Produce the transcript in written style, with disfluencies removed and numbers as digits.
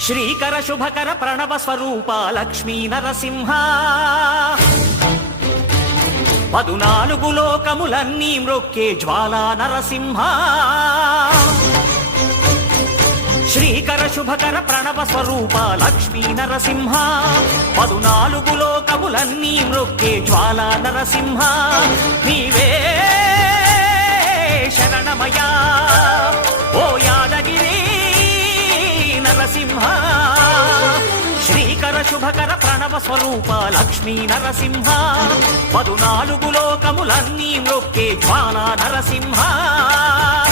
శ్రీకర శుభకర ప్రణవ స్వరూప లక్ష్మీ నరసింహ 14 లోకములన్నీ మ్రొక్కే జ్వాలా నరసింహ శ్రీకర శుభకర ప్రణవ స్వరూప లక్ష్మీ నరసింహ 14 లోకములన్నీ మ్రొక్కే జ్వాలా నరసింహ నీవే శరణమయా ఓ యాదగిరి నరసింహ శ్రీకర శుభకర ప్రణవ స్వరూప లక్ష్మీ నరసింహ 14 లోకములన్నీ మ్రొక్కే జ్వాలా నరసింహ